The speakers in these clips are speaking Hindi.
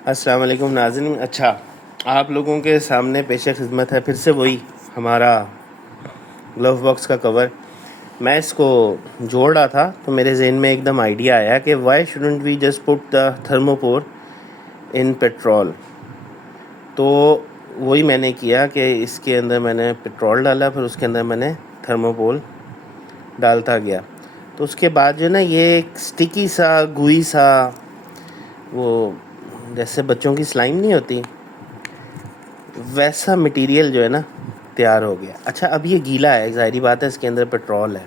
अस्सलाम वालेकुम नाज़रीन। अच्छा, आप लोगों के सामने पेशे खिदमत है फिर से वही हमारा ग्लव बॉक्स का कवर। मैं इसको जोड़ रहा था तो मेरे जहन में एकदम आइडिया आया कि why shouldn't we just put the thermopore in petrol. तो वही मैंने किया कि इसके अंदर मैंने पेट्रोल डाला, फिर उसके अंदर मैंने थर्मोपोल डालता गया। तो उसके बाद जो है ना, ये एक स्टिकी सा गुई सा, वो जैसे बच्चों की स्लाइम नहीं होती, वैसा मटेरियल जो है ना तैयार हो गया। अच्छा, अब ये गीला है, ज़ाहिरी बात है, इसके अंदर पेट्रोल है।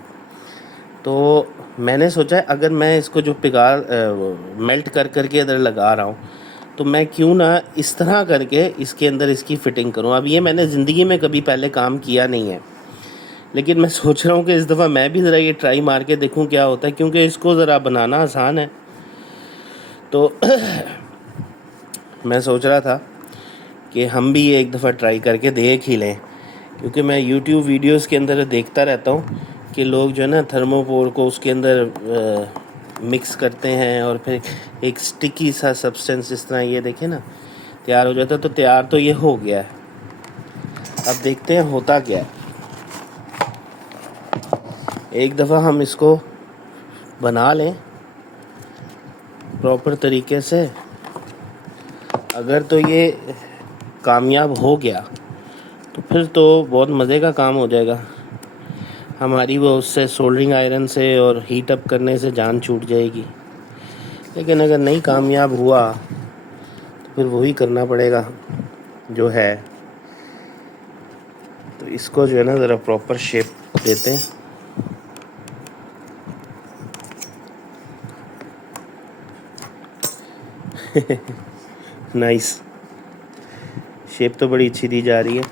तो मैंने सोचा अगर मैं इसको जो मेल्ट कर करके इधर लगा रहा हूँ, तो मैं क्यों ना इस तरह करके इसके अंदर इसकी फ़िटिंग करूँ। अब ये मैंने ज़िंदगी में कभी पहले काम किया नहीं है, लेकिन मैं सोच रहा हूँ कि इस दफ़ा मैं भी ज़रा ये ट्राई मार के देखूँ क्या होता है, क्योंकि इसको ज़रा बनाना आसान है। तो मैं सोच रहा था कि हम भी ये एक दफ़ा ट्राई करके देख ही लें, क्योंकि मैं यूट्यूब वीडियोस के अंदर देखता रहता हूँ कि लोग जो है ना थर्मोपोर को उसके अंदर मिक्स करते हैं और फिर एक स्टिकी सा सब्सटेंस इस तरह ये देखें ना तैयार हो जाता है। तो तैयार तो ये हो गया है, अब देखते हैं होता क्या है। एक दफ़ा हम इसको बना लें प्रॉपर तरीके से, अगर तो ये कामयाब हो गया तो फिर तो बहुत मज़े का काम हो जाएगा। हमारी वो उससे सोल्डरिंग आयरन से और हीट अप करने से जान छूट जाएगी। लेकिन अगर नहीं कामयाब हुआ तो फिर वही करना पड़ेगा जो है। तो इसको जो है ना ज़रा प्रॉपर शेप देते हैं। नाइस, शेप तो बड़ी अच्छी दी जा रही है।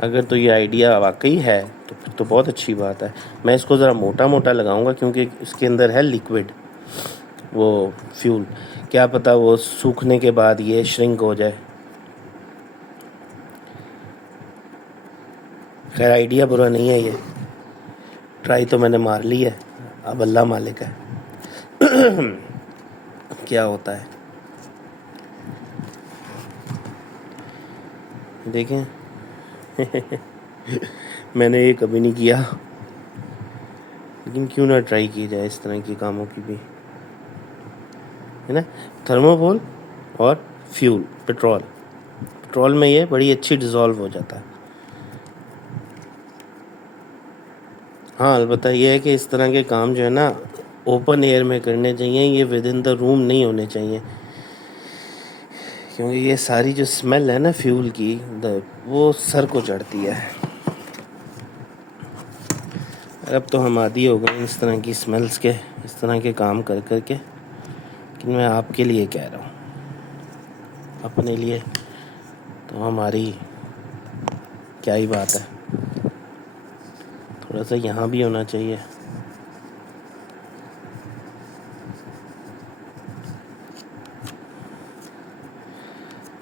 अगर तो ये आइडिया वाकई है तो फिर तो बहुत अच्छी बात है। मैं इसको ज़रा मोटा मोटा लगाऊंगा, क्योंकि इसके अंदर है लिक्विड वो फ्यूल, क्या पता वो सूखने के बाद ये श्रिंक हो जाए। खैर, आइडिया बुरा नहीं है, ये ट्राई तो मैंने मार ली है, अब अल्लाह मालिक है क्या होता है देखें। मैंने ये कभी नहीं किया, लेकिन क्यों ना ट्राई की जाए इस तरह के कामों की भी, है ना। थर्मोकोल और फ्यूल पेट्रोल में ये बड़ी अच्छी डिज़ोल्व हो जाता है। हाँ, अलबत्ता ये है कि इस तरह के काम जो है ना ओपन एयर में करने चाहिए, ये विद इन द रूम नहीं होने चाहिए, क्योंकि ये सारी जो स्मेल है ना फ्यूल की वो सर को चढ़ती है। अब तो हम आदी हो गए इस तरह की स्मेल्स के, इस तरह के काम कर कर के। लेकिन मैं आपके लिए कह रहा हूँ, अपने लिए तो हमारी क्या ही बात है, थोड़ा सा यहाँ भी होना चाहिए।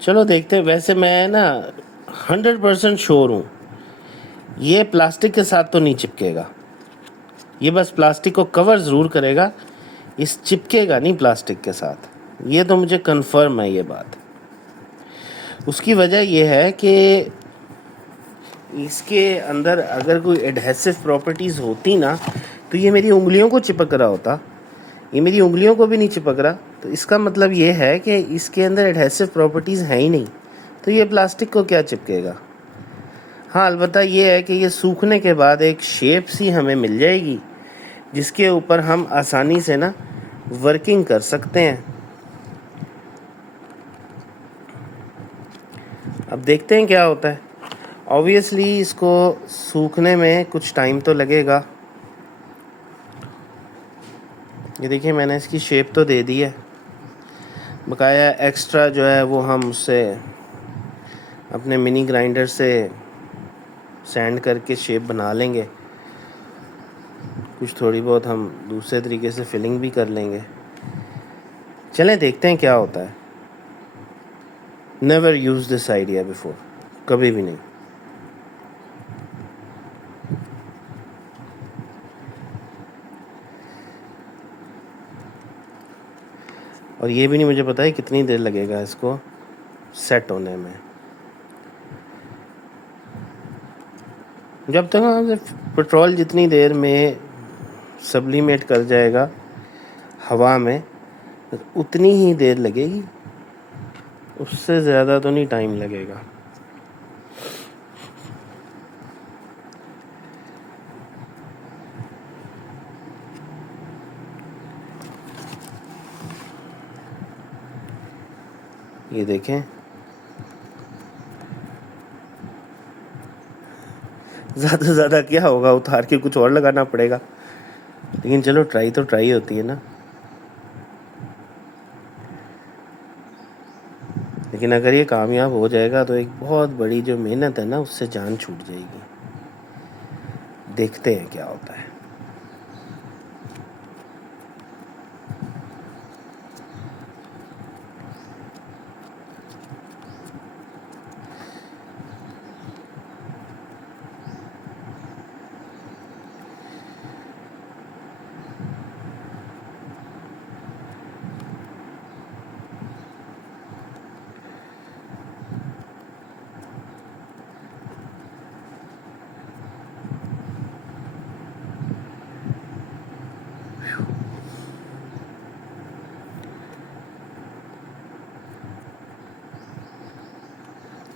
चलो देखते हैं। वैसे मैं ना 100% श्योर हूँ ये प्लास्टिक के साथ तो नहीं चिपकेगा, ये बस प्लास्टिक को कवर ज़रूर करेगा, इस चिपकेगा नहीं प्लास्टिक के साथ, ये तो मुझे कंफर्म है ये बात। उसकी वजह ये है कि इसके अंदर अगर कोई एडहेसिव प्रॉपर्टीज़ होती ना, तो ये मेरी उंगलियों को चिपक रहा होता। ये मेरी उंगलियों को भी नहीं चिपक रहा, तो इसका मतलब ये है कि इसके अंदर एडहेसिव प्रॉपर्टीज़ हैं ही नहीं, तो ये प्लास्टिक को क्या चिपकेगा। हाँ, अलबत्ता ये है कि ये सूखने के बाद एक शेप सी हमें मिल जाएगी, जिसके ऊपर हम आसानी से ना वर्किंग कर सकते हैं। अब देखते हैं क्या होता है। ऑब्वियसली इसको सूखने में कुछ टाइम तो लगेगा। ये देखिए, मैंने इसकी शेप तो दे दी है, बकाया एक्स्ट्रा जो है वो हम उससे अपने मिनी ग्राइंडर से सैंड करके शेप बना लेंगे। कुछ थोड़ी बहुत हम दूसरे तरीके से फिलिंग भी कर लेंगे। चलें देखते हैं क्या होता है। Never use this idea before, कभी भी नहीं। और ये भी नहीं मुझे पता है कितनी देर लगेगा इसको सेट होने में। जब तक पेट्रोल जितनी देर में सब्लिमेट कर जाएगा हवा में उतनी ही देर लगेगी, उससे ज़्यादा तो नहीं टाइम लगेगा। ये देखें, ज़्यादा से ज़्यादा क्या होगा, उतार के कुछ और लगाना पड़ेगा, लेकिन चलो ट्राई तो ट्राई होती है ना। लेकिन अगर ये कामयाब हो जाएगा तो एक बहुत बड़ी जो मेहनत है ना उससे जान छूट जाएगी। देखते हैं क्या होता है।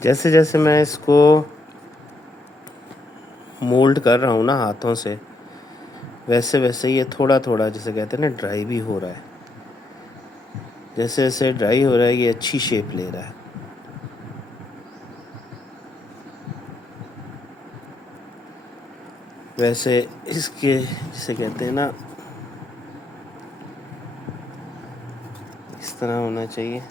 जैसे जैसे मैं इसको मोल्ड कर रहा हूँ ना हाथों से, वैसे वैसे ये थोड़ा थोड़ा जैसे कहते हैं ना ड्राई भी हो रहा है। जैसे जैसे ड्राई हो रहा है ये अच्छी शेप ले रहा है। वैसे इसके जिसे कहते हैं ना इस तरह होना चाहिए।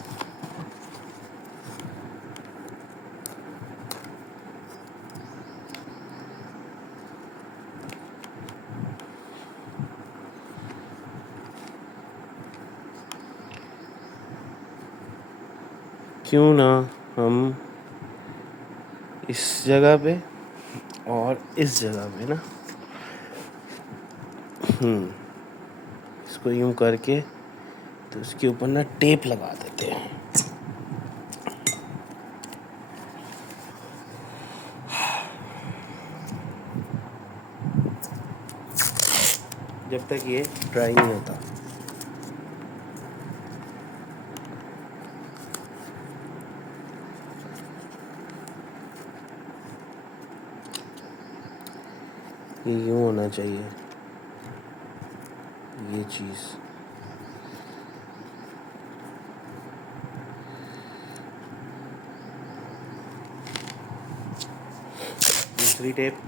क्यों ना हम इस जगह पे और इस जगह पे ना इसको यूं करके तो इसके ऊपर ना टेप लगा देते हैं। जब तक ये ड्राई नहीं होता। ये यूं होना चाहिए ये चीज़। दूसरी टेप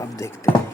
अब देखते हैं।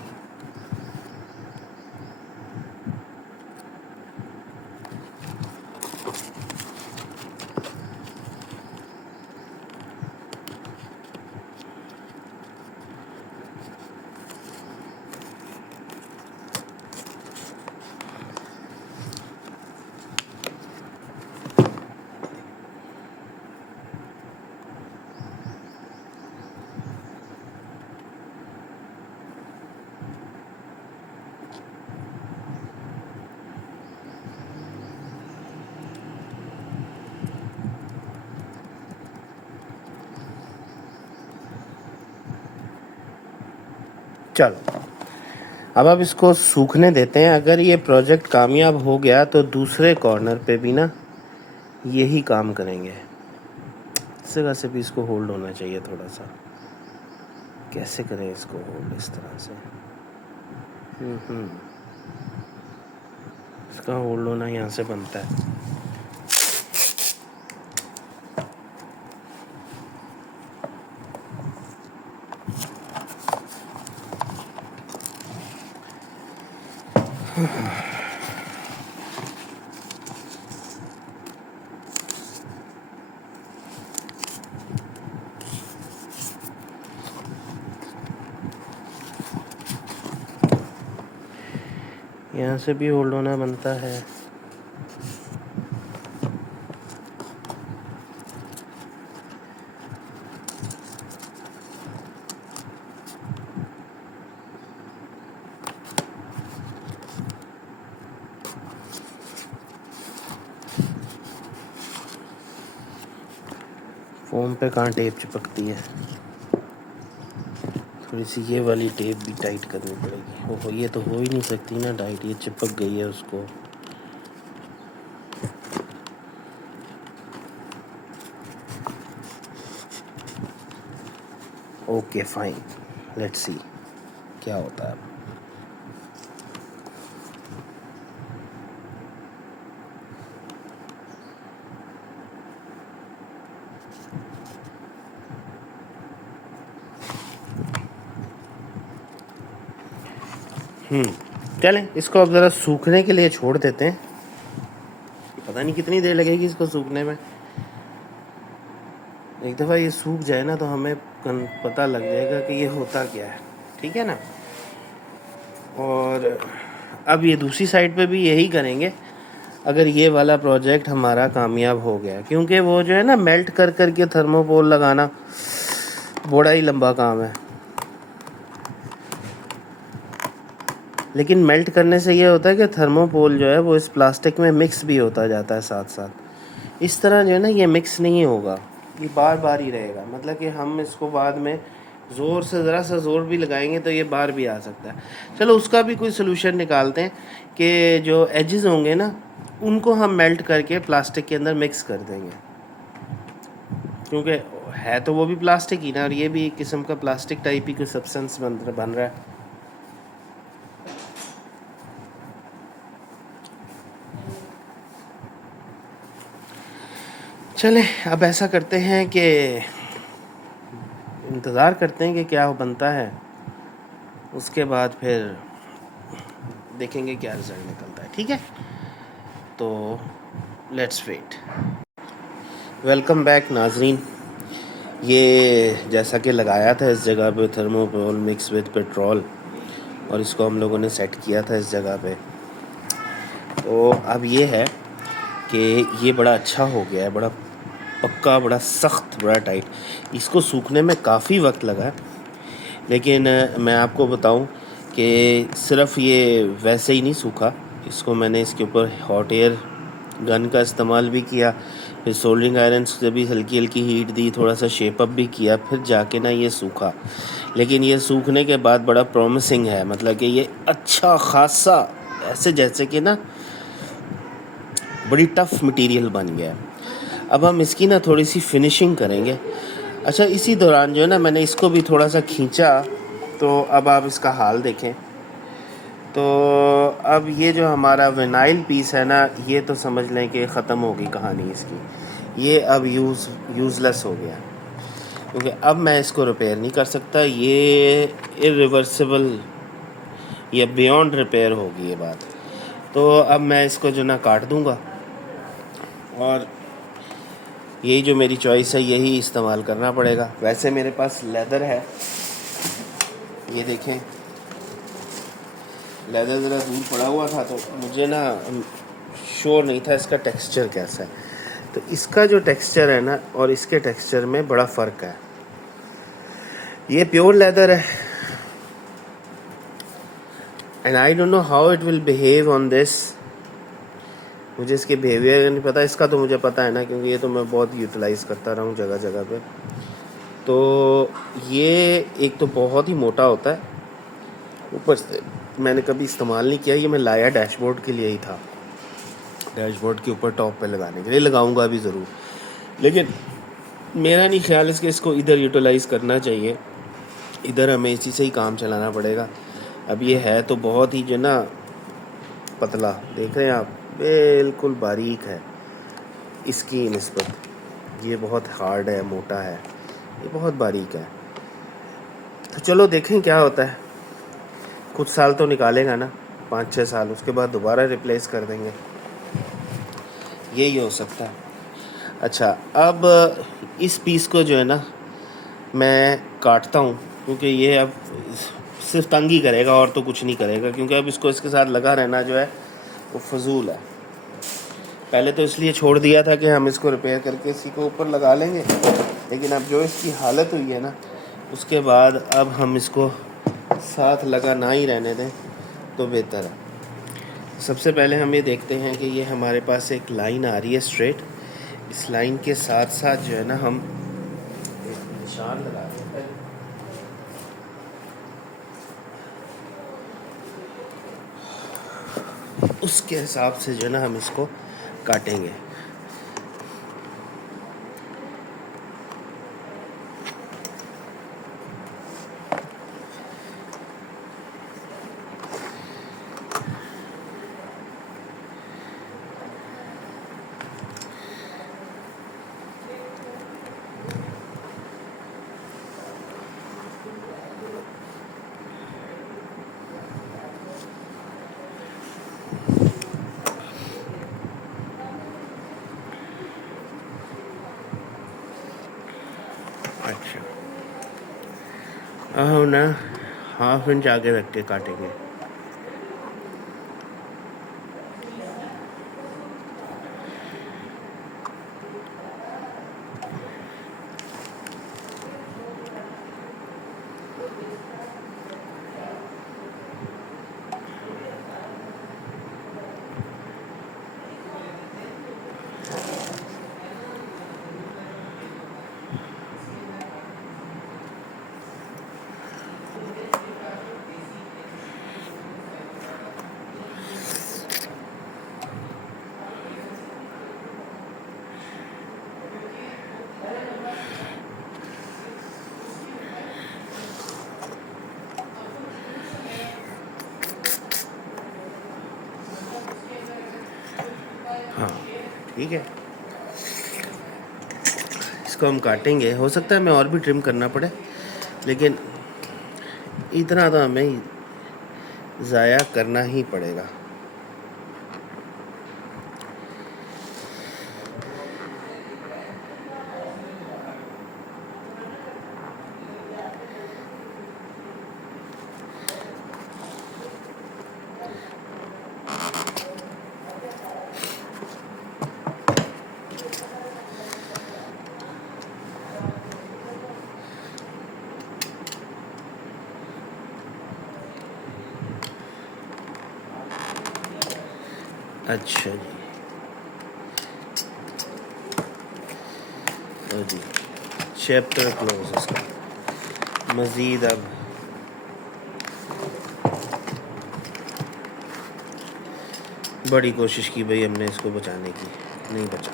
चलो अब इसको सूखने देते हैं। अगर ये प्रोजेक्ट कामयाब हो गया तो दूसरे कॉर्नर पे भी ना यही काम करेंगे। इस जगह से भी इसको होल्ड होना चाहिए थोड़ा सा। कैसे करें इसको होल्ड इस तरह से? इसका होल्ड होना यहाँ से बनता है। यहाँ से भी होल्ड होना बनता है। फोम पे कहाँ टेप चिपकती है, थोड़ी सी ये वाली टेप भी टाइट करनी पड़ेगी। ओहो, ये तो हो ही नहीं सकती ना टाइट, ये चिपक गई है उसको। ओके फाइन, लेट्स सी क्या होता है अब। चलें, इसको अब ज़रा सूखने के लिए छोड़ देते हैं। पता नहीं कितनी देर लगेगी इसको सूखने में। एक दफ़ा ये सूख जाए ना तो हमें पता लग जाएगा कि ये होता क्या है, ठीक है ना। और अब ये दूसरी साइड पे भी यही करेंगे अगर ये वाला प्रोजेक्ट हमारा कामयाब हो गया, क्योंकि वो जो है ना मेल्ट कर कर के थर्मोकोल लगाना बड़ा ही लंबा काम है। लेकिन मेल्ट करने से ये होता है कि थर्मोकोल जो है वो इस प्लास्टिक में मिक्स भी होता जाता है साथ साथ। इस तरह जो है ना ये मिक्स नहीं होगा, ये बार बार ही रहेगा। मतलब कि हम इसको बाद में ज़ोर से ज़रा सा ज़ोर भी लगाएंगे तो ये बार भी आ सकता है। चलो उसका भी कोई सलूशन निकालते हैं कि जो एजेस होंगे ना उनको हम मेल्ट करके प्लास्टिक के अंदर मिक्स कर देंगे, क्योंकि है तो वो भी प्लास्टिक ही ना, और ये भी एक किस्म का प्लास्टिक टाइप ही कोई सब्सटेंस बन रहा है। चलें, अब ऐसा करते हैं कि इंतज़ार करते हैं कि क्या बनता है, उसके बाद फिर देखेंगे क्या रिज़ल्ट निकलता है, ठीक है। तो लेट्स वेट। वेलकम बैक नाजरीन। ये जैसा कि लगाया था इस जगह पे थर्मोकोल मिक्स विद पेट्रोल, और इसको हम लोगों ने सेट किया था इस जगह पे। तो अब ये है कि ये बड़ा अच्छा हो गया है, बड़ा पक्का, बड़ा सख्त, बड़ा टाइट। इसको सूखने में काफ़ी वक्त लगा, लेकिन मैं आपको बताऊं कि सिर्फ ये वैसे ही नहीं सूखा। इसको मैंने इसके ऊपर हॉट एयर गन का इस्तेमाल भी किया, फिर सोल्डरिंग आयरन से भी हल्की हल्की हीट दी, थोड़ा सा शेप अप भी किया, फिर जाके ना ये सूखा। लेकिन ये सूखने के बाद बड़ा प्रॉमिसिंग है, मतलब कि ये अच्छा खासा ऐसे जैसे कि ना बड़ी टफ़ मटेरियल बन गया है। अब हम इसकी ना थोड़ी सी फिनिशिंग करेंगे। अच्छा, इसी दौरान जो है ना मैंने इसको भी थोड़ा सा खींचा, तो अब आप इसका हाल देखें। तो अब ये जो हमारा विनाइल पीस है ना, ये तो समझ लें कि ख़त्म हो गई कहानी इसकी। ये अब यूज़लेस हो गया, क्योंकि अब मैं इसको रिपेयर नहीं कर सकता। ये इरिवर्सिबल या बियॉन्ड रिपेयर होगी ये बात। तो अब मैं इसको जो ना काट दूँगा, और यही जो मेरी चॉइस है यही इस्तेमाल करना पड़ेगा। वैसे मेरे पास लेदर है, ये देखें, लेदर ज़रा दूर पड़ा हुआ था तो मुझे ना श्योर नहीं था इसका टेक्सचर कैसा है। तो इसका जो टेक्सचर है ना और इसके टेक्सचर में बड़ा फ़र्क है। ये प्योर लेदर है, and I don't know how it will behave on this. मुझे इसके बिहेवियर नहीं पता, इसका तो मुझे पता है ना, क्योंकि ये तो मैं बहुत यूटिलाइज़ करता रहा हूँ जगह जगह पे। तो ये एक तो बहुत ही मोटा होता है, ऊपर से मैंने कभी इस्तेमाल नहीं किया। ये मैं लाया डैशबोर्ड के लिए ही था, डैशबोर्ड के ऊपर टॉप पे लगाने के लिए। लगाऊंगा भी ज़रूर, लेकिन मेरा नहीं ख्याल है कि इसको इधर यूटिलाइज़ करना चाहिए। इधर हमें इसी से ही काम चलाना पड़ेगा। अब ये है तो बहुत ही जो ना पतला, देख रहे हैं आप, बिल्कुल बारीक है इसकी निस्बत। ये बहुत हार्ड है, मोटा है, ये बहुत बारीक है। तो चलो देखें क्या होता है। कुछ साल तो निकालेगा ना, 5-6 साल, उसके बाद दोबारा रिप्लेस कर देंगे, यही हो सकता है। अच्छा, अब इस पीस को जो है ना मैं काटता हूँ, क्योंकि ये अब सिर्फ तंग ही करेगा और तो कुछ नहीं करेगा, क्योंकि अब इसको इसके साथ लगा रहना जो है वो फजूल है। पहले तो इसलिए छोड़ दिया था कि हम इसको रिपेयर करके इसी को ऊपर लगा लेंगे, लेकिन अब जो इसकी हालत हुई है ना, उसके बाद अब हम इसको साथ लगा ना ही रहने दें तो बेहतर है। सबसे पहले हम ये देखते हैं कि ये हमारे पास एक लाइन आ रही है स्ट्रेट, इस लाइन के साथ साथ जो है ना हम एक निशान लगा देते हैं। उसके हिसाब से जो है ना हम इसको काटेंगे। अच्छा, अब हम ना 1/2 इंच आगे रख के काटेंगे। हाँ ठीक है, इसको हम काटेंगे। हो सकता है हमें और भी ट्रिम करना पड़े, लेकिन इतना तो हमें ज़ाया करना ही पड़ेगा। अच्छा जी, चैप्टर क्लोज इसका। मज़ीद अब बड़ी कोशिश की भाई हमने इसको बचाने की, नहीं बचा,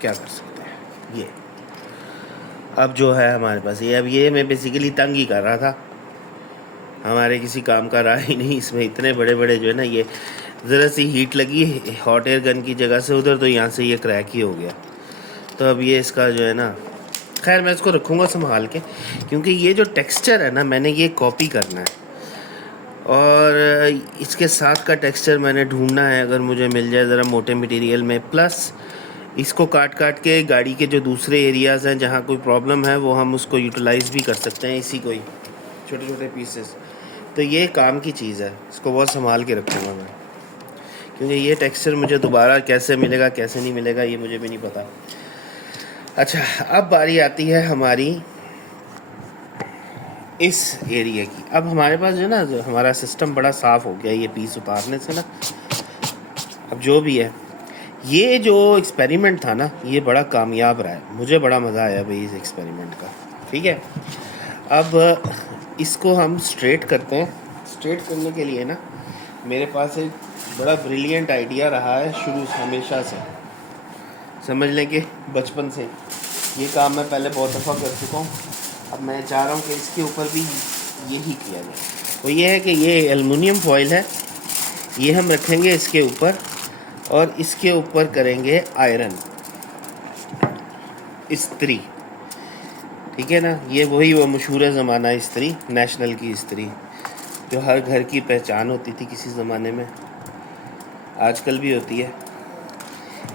क्या कर सकते हैं। ये अब जो है हमारे पास ये मैं बेसिकली तंग ही कर रहा था, हमारे किसी काम का रहा ही नहीं। इसमें इतने बड़े बड़े जो है ना, ये ज़रा सी हीट लगी हॉट एयर गन की जगह से उधर, तो यहाँ से ये क्रैक ही हो गया। तो अब ये इसका जो है ना, खैर मैं इसको रखूँगा संभाल के, क्योंकि ये जो टेक्सचर है ना, मैंने ये कॉपी करना है और इसके साथ का टेक्सचर मैंने ढूंढना है, अगर मुझे मिल जाए ज़रा मोटे मटेरियल में। प्लस इसको काट के गाड़ी के जो दूसरे एरियाज़ हैं जहाँ कोई प्रॉब्लम है, वो हम उसको यूटिलाइज़ भी कर सकते हैं, इसी कोई छोटे छोटे पीसेस। तो ये काम की चीज़ है, इसको बहुत संभाल के रखूँगा मैं, क्योंकि ये टेक्सचर मुझे दोबारा कैसे मिलेगा कैसे नहीं मिलेगा ये मुझे भी नहीं पता। अच्छा, अब बारी आती है हमारी इस एरिया की। अब हमारे पास जो ना, जो हमारा सिस्टम बड़ा साफ़ हो गया ये पीस उतारने से ना। अब जो भी है, ये जो एक्सपेरिमेंट था ना, ये बड़ा कामयाब रहा है, मुझे बड़ा मज़ा आया भाई इस एक्सपेरिमेंट का। ठीक है, अब इसको हम स्ट्रेट करते हैं। स्ट्रेट करने के लिए ना मेरे पास एक बड़ा ब्रिलियंट आइडिया रहा है शुरू से, हमेशा से, समझ लें कि बचपन से। ये काम मैं पहले बहुत दफ़ा कर चुका हूँ, अब मैं चाह रहा हूँ कि इसके ऊपर भी यही किया जाए। वो ये है कि ये एलुमिनियम फॉइल है, ये हम रखेंगे इसके ऊपर और इसके ऊपर करेंगे आयरन इस्त्री। ठीक है ना, ये वो मशहूर ज़माना इस्त्री, नेशनल की इस्त्री, जो हर घर की पहचान होती थी किसी ज़माने में, आजकल भी होती है।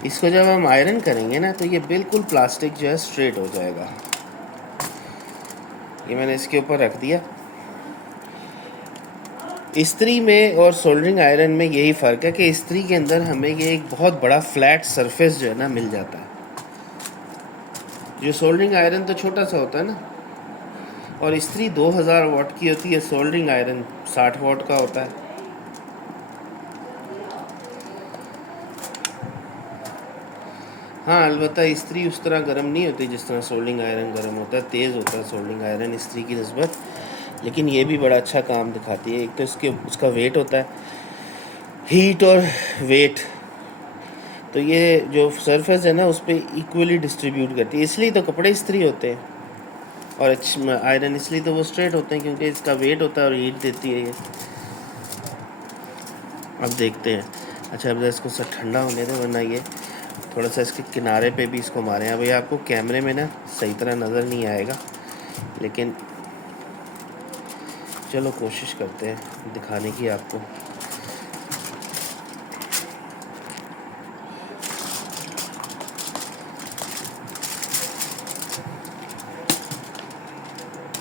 इसको जब हम आयरन करेंगे ना, तो ये बिल्कुल प्लास्टिक जो है स्ट्रेट हो जाएगा। ये मैंने इसके ऊपर रख दिया। इस्त्री में और सोल्डरिंग आयरन में यही फ़र्क है कि इस्त्री के अंदर हमें ये एक बहुत बड़ा फ्लैट सरफेस जो है ना मिल जाता है। जो सोल्डरिंग आयरन तो छोटा सा होता है ना, और इस्त्री 2000 वाट की होती है, सोल्डरिंग आयरन 60 वाट का होता है। हाँ, अलबत्ता इस्त्री उस तरह गर्म नहीं होती जिस तरह सोल्डरिंग आयरन गर्म होता है, तेज़ होता है सोल्डरिंग आयरन इस्त्री की निस्बत। लेकिन ये भी बड़ा अच्छा काम दिखाती है। एक तो उसका वेट होता है, हीट और वेट, तो ये जो सरफेस है ना उस पर इक्वली डिस्ट्रीब्यूट करती है, इसलिए तो कपड़े इस्त्री होते हैं। और आयरन इसलिए तो वो स्ट्रेट होते हैं क्योंकि इसका वेट होता है और हीट देती है ये। अब देखते हैं। अच्छा, अब इसको सब ठंडा होने दें, वरना ये थोड़ा सा इसके किनारे पे भी इसको मारें। अब ये आपको कैमरे में ना सही तरह नज़र नहीं आएगा, लेकिन चलो कोशिश करते हैं दिखाने की आपको।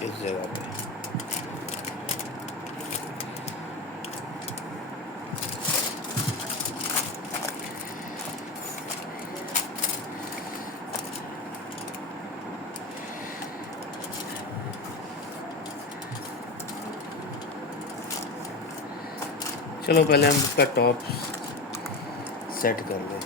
इस जगह पे चलो पहले हम इसका टॉप सेट कर लें।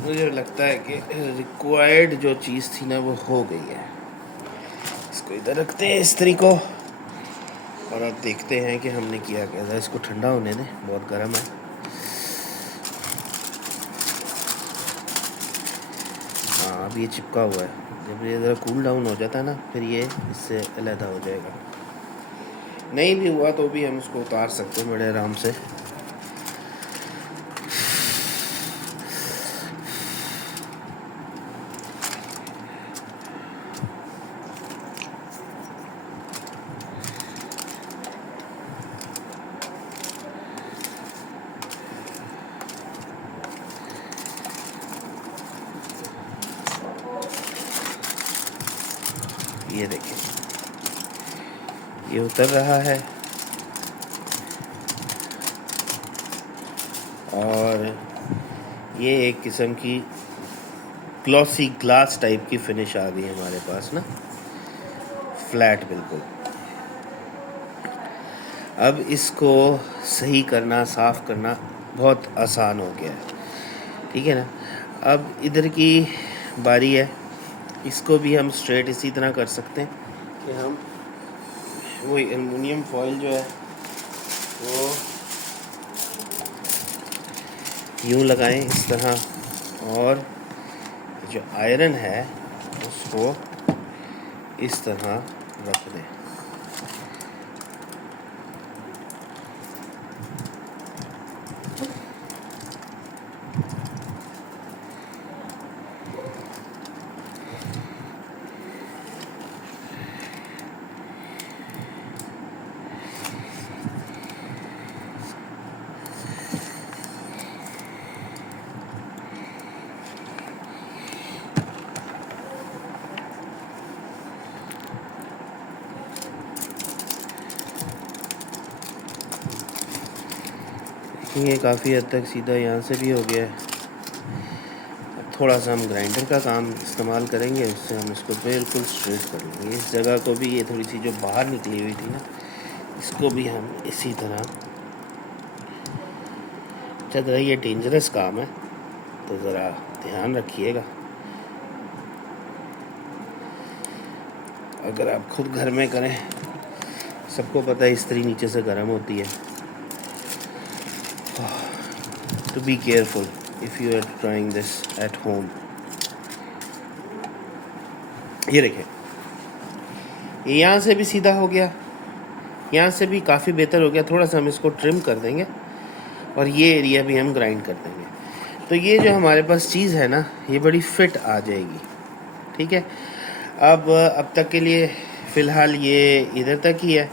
मुझे लगता है कि रिक्वायर्ड जो चीज़ थी ना वो हो गई है। इसको इधर रखते हैं इस्त्री को, और अब देखते हैं कि हमने किया क्या था। इसको ठंडा होने दें, बहुत गर्म है। हाँ, अब ये चिपका हुआ है। जब ये ज़रा कूल डाउन हो जाता है ना, फिर ये इससे अलहदा हो जाएगा। नहीं भी हुआ तो भी हम इसको उतार सकते हैं बड़े आराम से। ये देखिए, ये उतर रहा है और ये एक किस्म की ग्लॉसी ग्लास टाइप की फिनिश आ गई हमारे पास ना, फ्लैट बिल्कुल। अब इसको सही करना, साफ़ करना बहुत आसान हो गया है, ठीक है ना। अब इधर की बारी है, इसको भी हम स्ट्रेट इसी तरह कर सकते हैं कि हम वही एल्युमिनियम फॉइल जो है वो यूँ लगाएं इस तरह, और जो आयरन है उसको इस तरह रख दें। ये काफ़ी हद तक सीधा यहाँ से भी हो गया है। अब थोड़ा सा हम ग्राइंडर का काम इस्तेमाल करेंगे, उससे हम इसको बिल्कुल स्ट्रेट कर लेंगे। इस जगह को भी, ये थोड़ी सी जो बाहर निकली हुई थी ना, इसको भी हम इसी तरह। चल रहा, ये डेंजरस काम है तो ज़रा ध्यान रखिएगा। अगर आप खुद घर में करें, सबको पता है इस्त्री नीचे से गर्म होती है। To be careful if you are trying this at home. ये देखें, ये यहाँ से भी सीधा हो गया, यहाँ से भी काफ़ी बेहतर हो गया। थोड़ा सा हम इसको ट्रिम कर देंगे और ये एरिया भी हम ग्राइंड कर देंगे, तो ये जो हमारे पास चीज़ है ना, ये बड़ी फिट आ जाएगी, ठीक है। अब तक के लिए फ़िलहाल ये इधर तक ही है,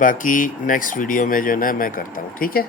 बाकी नेक्स्ट वीडियो में जो है ना मैं करता हूँ, ठीक है।